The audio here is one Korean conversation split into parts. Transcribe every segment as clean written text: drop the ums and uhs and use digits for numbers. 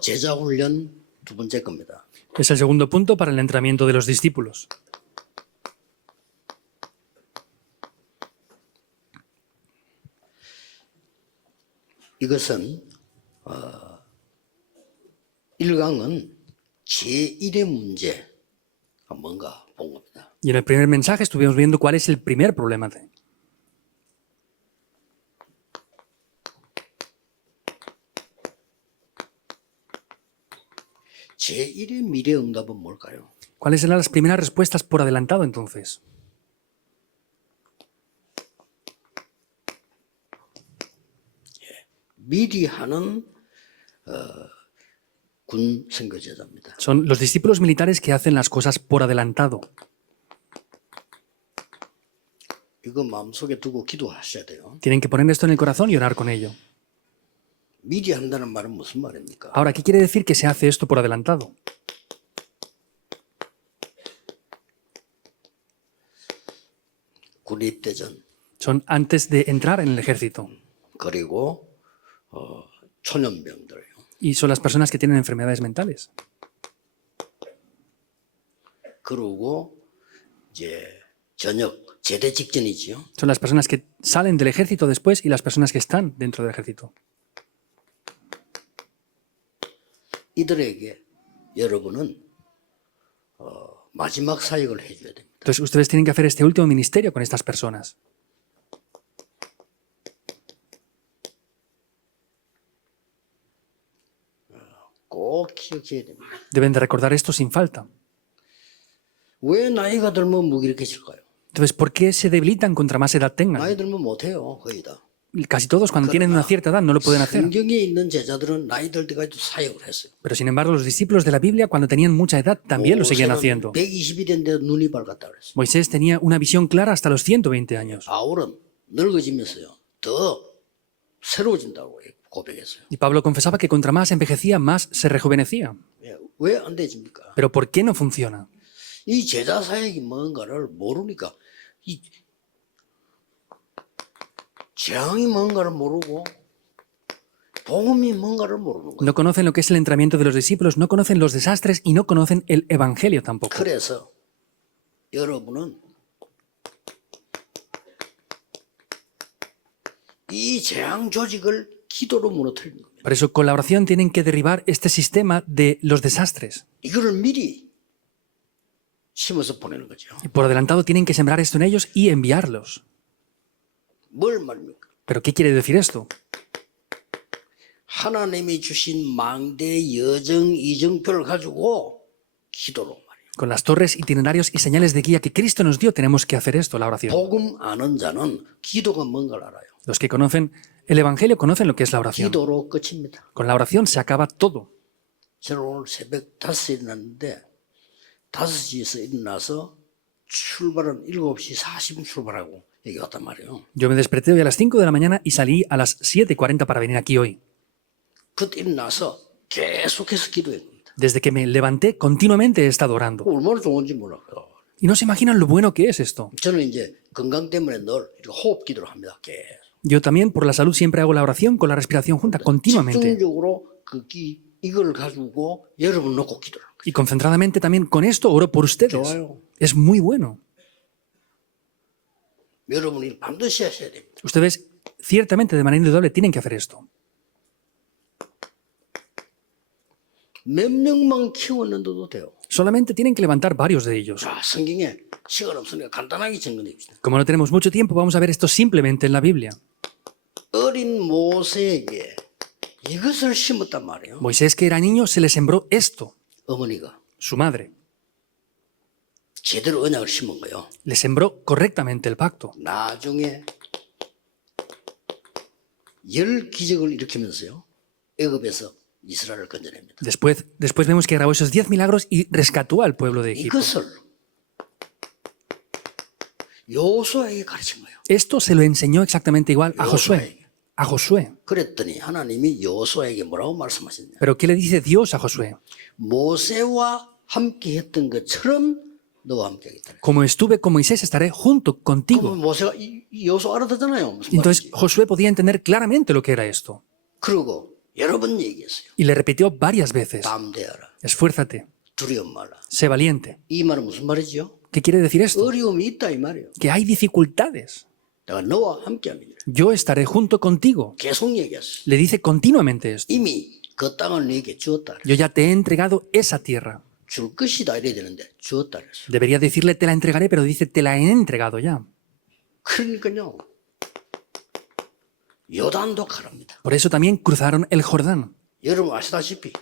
제자 훈련 두 번째 겁니다. Es el segundo punto para el entrenamiento de los discípulos. 이것은 1강은 제1의 문제가 뭔가 본 겁니다. Y en el primer mensaje estuvimos viendo cuál es el primer problema. 제1의 미래 응답은 뭘까요? ¿Cuáles eran las primeras respuestas por adelantado entonces? 미리 하는 군 선교제자입니다. Son los discípulos militares que hacen las cosas por adelantado. 이거 마음속에 두고 기도하셔야 돼요. Tienen que poner esto en el corazón y orar con ello. 미리 한다는 말은 무슨 말입니까? Ahora, ¿qué quiere decir que se hace esto por adelantado? 군 입대 전 Son antes de entrar en el ejército. 그리고 초년병들. Y son las personas que tienen enfermedades mentales. 그리고 이제 전역 제대 직전이지요. Son las personas que salen del ejército después y las personas que están dentro del ejército. 이들에게 여러분은 마지막 사역을 해줘야 됩니다. Entonces, ustedes tienen que hacer este último ministerio con estas personas. 꼭 기억해야 됩니다. Deben de recordar esto sin falta. 왜 나이가 들면 무기력해질까요? Entonces, ¿por qué se debilitan contra más edad tengan? 나이 들면 못해요, 거의 다. Casi todos cuando tienen una cierta edad no lo pueden hacer. 성경에 있는 제자들은 나이 들 때까지도 사역을 했어요. Pero sin embargo, los discípulos de la Biblia, cuando tenían mucha edad, también lo seguían haciendo. 120이 됐는데 눈이 밝았다 그랬어요. Moisés tenía una visión clara hasta los 120 años. 바울은 늙어지면서요, 더 새로워진다고 고백했어요. Y Pablo confesaba que contra más envejecía, más se rejuvenecía. 왜 안 되집니까? Pero ¿por qué no funciona? 이 제자 사역이 뭔가를 모르니까 이 재앙이 뭔가를 모르고 복음이 뭔가를 모르는 거예요. No conocen lo que es el entrenamiento de los discípulos, no conocen los desastres y no conocen el evangelio tampoco. 그래서 여러분은 이 재앙 조직을 기도로 무너뜨리는 겁니다. Por eso, con la oración tienen que derribar este sistema de los desastres. 이거를 미리 심어서 보내는 거죠. Y por adelantado tienen que sembrar esto en ellos y enviarlos. 뭘 말입니까? ¿Pero qué quiere decir esto? 하나님이 주신 망대 여정 이정표를 가지고 기도로 말이에요. Con las torres, itinerarios y señales de guía que Cristo nos dio, tenemos que hacer esto, la oración. 복음 아는 자는 기도가 뭔가를 알아요. Los que conocen el evangelio conocen lo que es la oración. 기도로 끝입니다. Con la oración se acaba todo. 저는 오늘 새벽 5시에 일어났는데 5시에서 일어나서 출발은 7시 40분 출발하고 여기 왔단 말이에요. Yo me desperté hoy a las 5 de la mañana y salí a las 7:40 para venir aquí hoy. 그때 일어나서 계속해서 기도했습니다. Desde que me levanté, continuamente he estado orando. 얼마나 좋은지 몰라요. Y no se imaginan lo bueno que es esto. 저는 이제 건강 때문에 늘 이렇게 호흡 기도를 합니다. 계속. Yo también, por la salud, siempre hago la oración con la respiración junta, continuamente. 집중적으로 이걸 가지고 여러분 놓고 기도를 합니다. Y concentradamente también con esto oro por ustedes. 좋아요. Es muy bueno. 여러분이 반드시 하셔야 됩니다. Ustedes, ciertamente, de manera indudable, tienen que hacer esto. 몇 명만 키웠는데도 돼요. Solamente tienen que levantar varios de ellos. 자, 성경에 시간 없으니까 간단하게 정리합시다. Como no tenemos mucho tiempo, vamos a ver esto simplemente en la Biblia. 어린 모세에게 이것을 심었단 말이에요. Moisés, que era niño, se le sembró esto. 어머니가 Su madre 제대로 언약을 심은 거예요. le sembró correctamente el pacto. 나중에 10기적을 일으키면서요. 애굽에서 이스라엘을 건져냅니다. Después vemos que grabó esos 10 milagros y rescató al pueblo de Egipto. 이것을 여호수아에게 가르친 거예요. Esto se lo enseñó exactamente igual a Josué. A Josué. 그랬더니 하나님이 여호수아에게 뭐라고 말씀하셨냐? Pero ¿qué le dice Dios a Josué? 모세와 함께 했던 것처럼 너와 함께 하겠다. Como estuve con Moisés, estaré junto contigo. 그러면 모세가 이 여호수아 알아듣잖아요. 무슨 Entonces 말인지. Josué podía entender claramente lo que era esto. 그리고 여러 번 얘기했어요. Y le repitió varias veces, 담대하라. esfuérzate, 두려움 마라. sé valiente. 이 말은 무슨 말이죠? ¿Qué quiere decir esto? 어려움이 있다 이 말이에요. Que hay dificultades. 내가 너와 함께함이니라. Yo estaré junto contigo. 계속 얘기했어요. Le dice continuamente esto. 이미 그 땅을 내게 주었다. Yo ya te he entregado esa tierra. 줄 것이다 이래야 되는데 주었다 그랬어. Debería decirle te la entregaré, pero dice te la he entregado ya. 그러니까요. 요단도 가랍니다. Por eso también cruzaron el Jordán. 여러분 아시다시피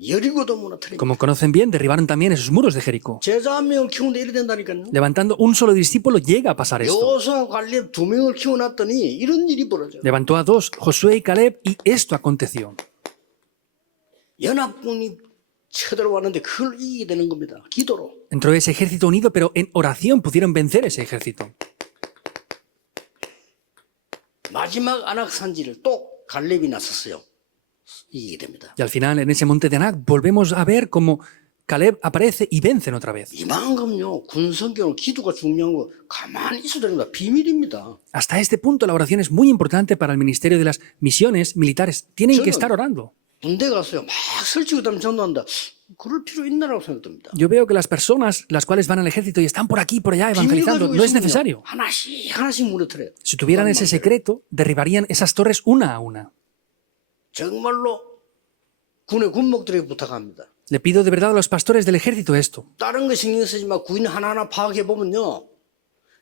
여리고도 무너뜨립니다. Como conocen bien, derribaron también esos muros de Jericó. 제자 한 명을 키우는데 이래 된다니까요. Levantando un solo discípulo llega a pasar esto. 여호수아 갈렙 두 명을 키워놨더니 이런 일이 벌어져요. Levantó a dos, Josué y Caleb, y esto aconteció. 연합군이 쳐들어왔는데 그걸 이기게 되는 겁니다. 기도로. Entró ese ejército unido, pero en oración pudieron vencer ese ejército. 마지막 안악산지를 또 갈렙이 나섰어요. 이기게 됩니다. Y al final, en ese monte de Anac, volvemos a ver cómo Caleb aparece y vencen otra vez. 이만큼요 군성경은 기도가 중요한 거 가만히 있어야 됩니다. 비밀입니다. Hasta este punto, la oración es muy importante para el ministerio de las misiones militares. Tienen que estar orando. 군대 가서요 막 설치고 다면 전도한다. 그럴 필요 있나라고 생각됩니다. Yo veo que las personas, las cuales van al ejército y están por aquí y por allá evangelizando, no es necesario. 하나씩 무너뜨려요. Si tuvieran ese secreto, derribarían esas torres una a una. 정말로 군의 군목들에게 부탁합니다. Le pido de verdad a los pastores del ejército esto. 다른 거 신경 쓰지 마. 구인 하나하나 파악해 보면요.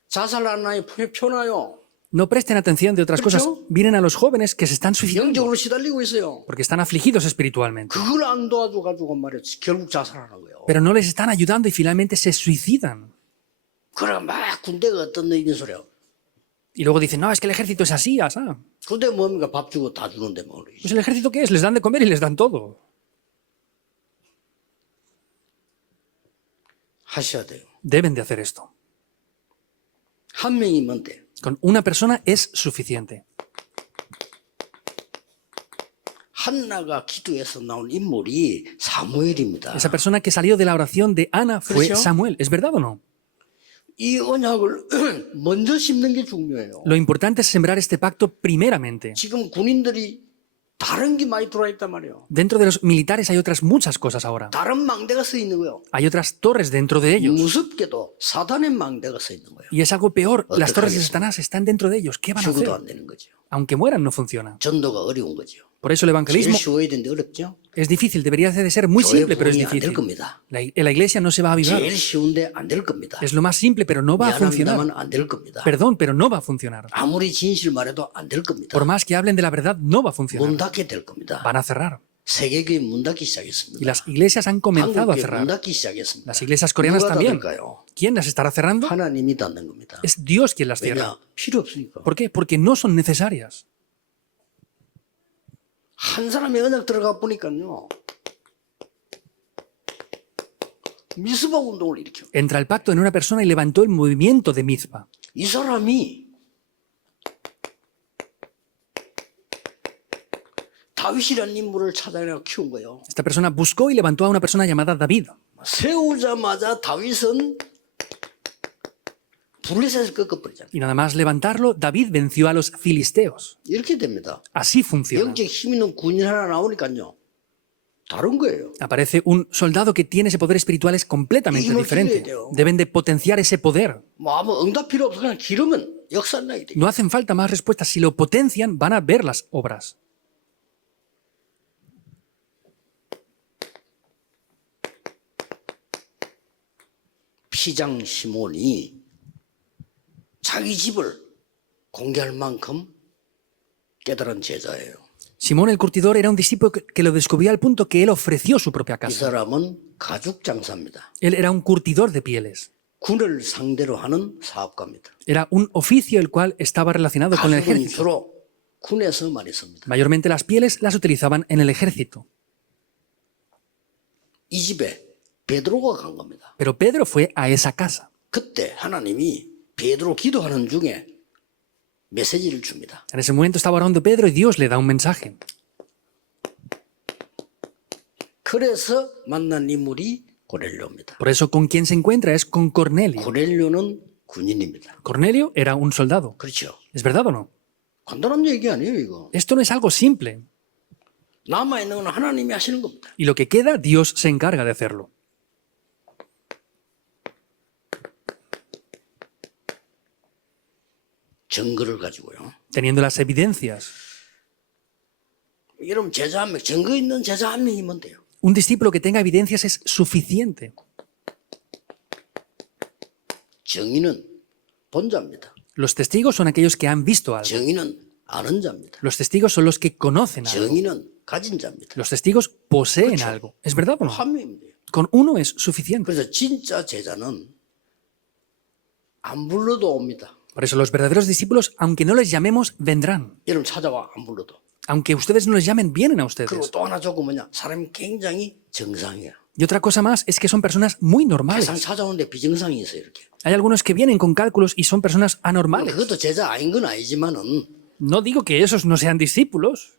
자살 하나에 표나요. No presten atención de otras cosas. Miren a los jóvenes que se están suicidando 영적으로 시달리고 있어요. porque están afligidos espiritualmente. 그걸 안 도와줘 가지고 말이야. 결국 자살하는 거예요. Pero no les están ayudando y finalmente se suicidan. 그래 막 군대가 어떤 이런 소리야. Y luego dicen, no, es que el ejército es así, asá. 군대 뭡니까? 밥 주고 다 주는데 뭐. Pues el ejército, ¿qué es? Les dan de comer y les dan todo. 하셔야 돼요. Deben de hacer esto. 한 명이면 돼. Con una persona es suficiente. 한나가 기도에서 나온 인물이 사무엘입니다. Esa persona que salió de la oración de Ana fue ¿Creció? Samuel. ¿Es verdad o no? 이 언약을 먼저 심는 게 중요해요. Lo importante es sembrar este pacto primeramente. 지금 군인들이 다른 게 많이 들어와 있단 말이에요. Dentro de los militares hay otras muchas cosas ahora. 다른 망대가 서 있는 거예요. Hay otras torres dentro de ellos. 무섭게도 사단의 망대가 서 있는 거예요. Y es algo peor. Las torres de 하겠습니까? Satanás están dentro de ellos. ¿Qué van a 죽어도 hacer? 안 되는 거죠. Aunque mueran, no funciona. 전도가 어려운 거죠. Por eso el 제일 evangelismo 쉬워야 되는데 어렵죠. es difícil. Debería de ser muy 교회 simple, pero es 부흥이 안 될 difícil. 겁니다. La iglesia no se va a avivar. 제일 쉬운데 안 될 겁니다. Es lo más simple, pero no va a funcionar. 미안합니다만 안 될 겁니다. Perdón, pero no va a funcionar. 아무리 진실 말해도 안 될 겁니다. Por más que hablen de la verdad, no va a 문 funcionar. 닫게 될 겁니다. Van a cerrar. 세계교회 문 닫기 Y 시작했습니다. las iglesias han comenzado a 한국교회 문 cerrar. 닫기 시작했습니다. Las iglesias coreanas 누가 también. 닫을까요? ¿Quién las estará cerrando? 하나님이 닫는 겁니다. Es Dios quien las cierra. 왜냐? 필요 없으니까. ¿Por qué? Porque no son necesarias. 한 사람이 언약 들어가 보니까요. 미스바 운동을 일으켜. Entra el pacto en una persona y levantó el movimiento de Mizpa. 이 사람이 다윗이라는 인물을 찾아내고 키운 거예요. Esta persona buscó y levantó a una persona llamada David. 세우자마자 다윗은 블레셋을 꺾어버리잖아요. Y nada más levantarlo, David venció a los filisteos. 이렇게 됩니다. Así funciona. 영적 힘 있는 군인 하나 나오니까요. 다른 거예요. Aparece un soldado que tiene ese poder espiritual, es completamente diferente. Deben de potenciar ese poder. 뭐 아무 응답 필요 없어. 그냥 기르면 역사 나게 돼. No hacen falta más respuestas. Si lo potencian, van a ver las obras. 피장 시몬이 자기 집을 공개할 만큼 깨달은 제자예요. Simón el curtidor era un discípulo que lo descubrió al punto que él ofreció su propia 이 casa. 사람은 가죽 장사입니다. Él era un curtidor de pieles. 군을 상대로 하는 사업가입니다. Era un oficio el cual estaba relacionado con el 가죽은 ejército. 주로 군에서 많이 씁니다. Mayormente las pieles las utilizaban en el ejército. 이 집에 베드로가 간 겁니다. Pero Pedro fue a esa casa. 그때 하나님이 베드로 기도하는 중에 메시지를 줍니다. En ese momento estaba orando Pedro y Dios le da un mensaje. 그래서 만난 인물이 고넬료입니다. Por eso con quien se encuentra es con Cornelio. 고넬료는 군인입니다. Cornelio era un soldado. 그렇죠. ¿Es verdad o no? 간단한 얘기 아니에요, 이거. Esto no es algo simple. 남아있는 건 하나님이 하시는 겁니다. Y lo que queda, Dios se encarga de hacerlo. 증거를 가지고요. Teniendo las evidencias. 여러분 제자 한 명, 증거 있는 제자 한 명이면 돼요. Un discípulo que tenga evidencias es suficiente. 증인은 본 자입니다. Los testigos son aquellos que han visto algo. 증인은 아는 자입니다. Los testigos son los que conocen algo. 증인은 가진 자입니다. Los testigos poseen algo. ¿Es verdad o no? 한 명이면 돼요. Con uno es suficiente. 그래서 진짜 제자는 안 불러도 옵니다. Por eso los verdaderos discípulos, aunque no les llamemos, vendrán. 여러분 찾아와 안 불러도. Aunque ustedes no les llamen, vienen a 그리고 ustedes. 또 하나 조건 뭐냐? 사람이 굉장히 정상이야. Y otra cosa más es que son personas muy 세상 normales. 찾아오는데 비정상이 있어요, 이렇게. Hay algunos que vienen con cálculos y son personas anormales. 그것도 제자 아닌 건 아니지만은 No digo que esos no sean discípulos.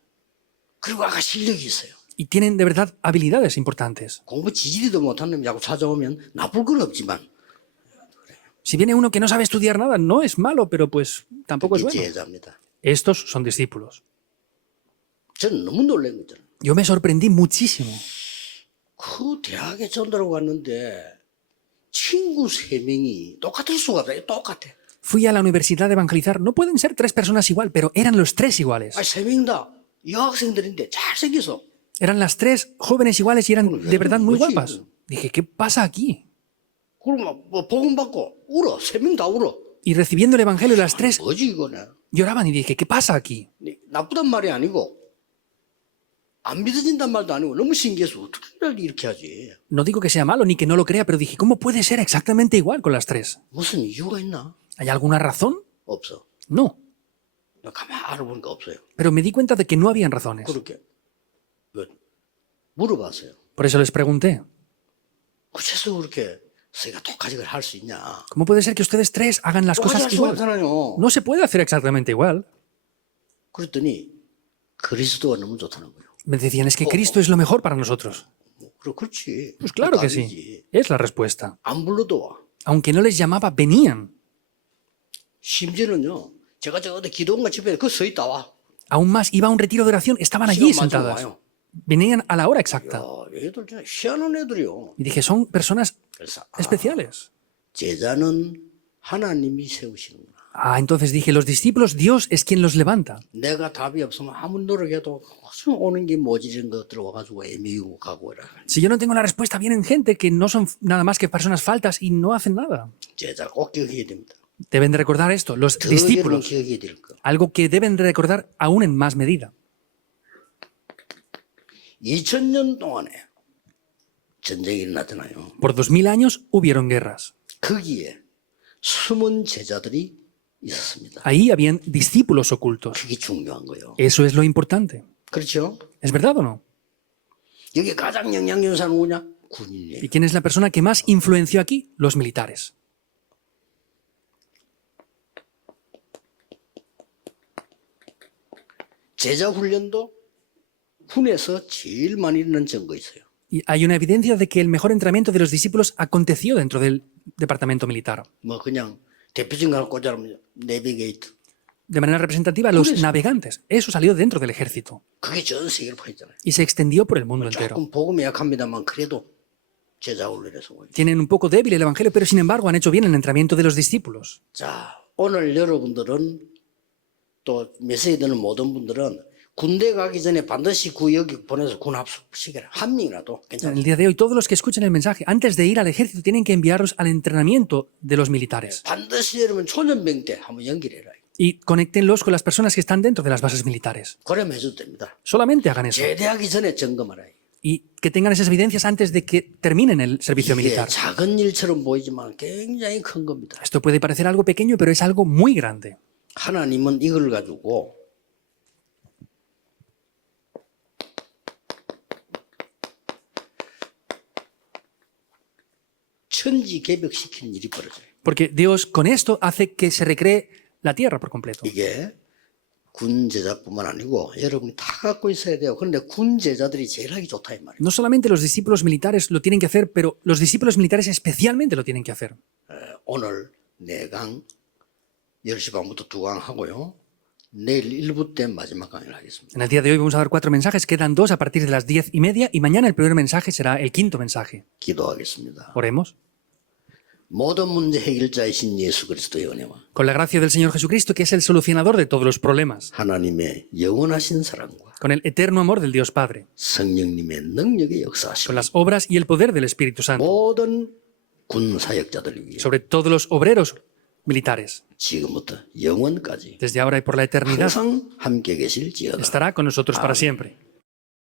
그리고 아까 실력이 있어요. Y tienen de verdad habilidades importantes. 공부 지지리도 못하는 놈이 자꾸 찾아오면 나쁠 건 없지만 Si viene uno que no sabe estudiar nada, no es malo, pero pues tampoco es 그게 bueno. 제자입니다. Estos son discípulos. 저는 너무 놀란 거잖아요. Yo me sorprendí muchísimo. 그 대학에 전도하고 갔는데 친구 3명이 똑같을 수가 없어요. 똑같아. Fui a la universidad de evangelizar. No pueden ser tres personas igual, pero eran los tres iguales. 아니 3명 다 여학생들인데 잘생겨서 Eran las tres jóvenes iguales y eran de verdad muy guapas. Dije, ¿qué pasa aquí? 그러면 뭐 복음 받고 울어. 3명 다 울어. Y recibiendo el evangelio, las tres 뭐지 이거는. lloraban y dije, ¿qué pasa aquí? 나쁘단 말이 아니고 안 믿어진단 말도 아니고 너무 신기해서 어떻게 이렇게 하지. No digo que sea malo ni que no lo crea, pero dije, ¿cómo puede ser exactamente igual con las tres? 무슨 이유가 있나? ¿Hay alguna razón? 없어. No. 나 가만히 알아보니까 없어요. Pero me di cuenta de que no habían razones. 그렇게 물어봤어요. Por eso les pregunté, 어째서 그렇게 저희가 똑같이 그걸 할 수 있냐? ¿cómo puede ser que ustedes tres hagan las 똑같이 cosas 할 수가 igual? 없잖아요. No se puede hacer exactamente igual. 그랬더니 그리스도가 너무 좋다는 거예요. Me decían, es que Cristo es lo mejor para nosotros. 그렇지. Pues claro que 답이지. sí. Es la respuesta. 안 불러도 와. Aunque no les llamaba, venían. 심지어는요. 제가 저 어디 기도원가 집에 그 서 있다 와. Aún más, iba a un retiro de oración, estaban allí 시간 맞으면 sentadas. 와요. Venían a la hora exacta. 야, 얘들 진짜 희한한 애들이요. Y dije, son personas 그래서 especiales. 제자는 하나님이 세우시는구나. Ah, entonces dije, los discípulos, Dios es quien los levanta. 내가 답이 없으면 아무리 노력해도 무슨 오는 게 모질은 것들 와가지고 애미고 가고 이래. Si yo no tengo la respuesta, vienen gente que no son nada más que personas faltas y no hacen nada. 제자 꼭 기억해야 됩니다. Deben de recordar esto, los 더 여러분 discípulos. 기억해야 될 거. Algo que deben de recordar aún en más medida. 2000년 동안에 전쟁이 일어났잖아요. Por 2000 años hubieron guerras. 거기에 숨은 제자들이 있었습니다. Ahí habían discípulos ocultos. 그게 중요한 거예요. Eso es lo importante. 그렇죠? ¿Es verdad o no? 여기 가장 영향력 있는 사람 누구냐? 군인이에요. ¿Y quién es la persona que más influenció aquí? Los militares. 제자 훈련도 군에서 제일 많이 있는 증거 있어요. Y hay una evidencia de que el mejor entrenamiento de los discípulos aconteció dentro del departamento militar. 뭐 그냥 대표진 가서 꽂아놓으면 내비게이트. De manera representativa, los navegantes. Eso salió dentro del ejército 그게 전 세계를 퍼있잖아요. y se extendió por el mundo entero. 조금 복음이 약합니다만 그래도 제자 훈련에서 오죠. Tienen un poco débil el evangelio, pero sin embargo han hecho bien el entrenamiento de los discípulos. 자, 오늘 여러분들은 또 메시지 듣는 모든 분들은 군대 가기 전에 반드시 여기 보내서 군 합숙시켜라. 한 명이라도 En 괜찮아요. el día de hoy, todos los que escuchen el mensaje, antes de ir al ejército, tienen que enviarlos al entrenamiento de los militares. 반드시 여러분 초년병 때 한번 연결해라. Y conéctenlos con las personas que están dentro de las bases militares. 그러면 해도 됩니다. Solamente hagan eso. 제대하기 전에 점검하라. Y que tengan esas evidencias antes de que terminen el servicio 이게 militar. 작은 일처럼 보이지만 굉장히 큰 겁니다. Esto puede parecer algo pequeño, pero es algo muy grande. 하나님은 이걸 가지고 천지 개벽시키는 일이 벌어져요. Porque Dios con esto hace que se recree la tierra por completo. 이게 군 제자뿐만 아니고 여러분이 다 갖고 있어야 돼요. 그런데 군 제자들이 제일 하기 좋다 이 말이에요. No solamente los discípulos militares lo tienen que hacer, pero los discípulos militares especialmente lo tienen que hacer. 오늘 4강 10시 반부터 2강 하고요. 내일 1부 때 마지막 강의를 하겠습니다. En el día de hoy vamos a dar 4 mensajes, quedan 2 a partir de las 10:30 y mañana el primer mensaje será el quinto mensaje. 기도하겠습니다. Oremos. 모든 문제 해결자이신 예수 그리스도의 은혜와 Con la gracia del Señor Jesucristo, que es el solucionador de todos los problemas, 하나님의 영원하신 사랑과 con el eterno amor del Dios Padre, 성령님의 능력의 con 역사하심 las obras y el poder del Espíritu Santo, 모든 군 사역자들을 위해 sobre todos los obreros militares, 지금부터 영원까지 desde ahora y por la eternidad, 항상 함께 계실지어다. estará con nosotros para siempre.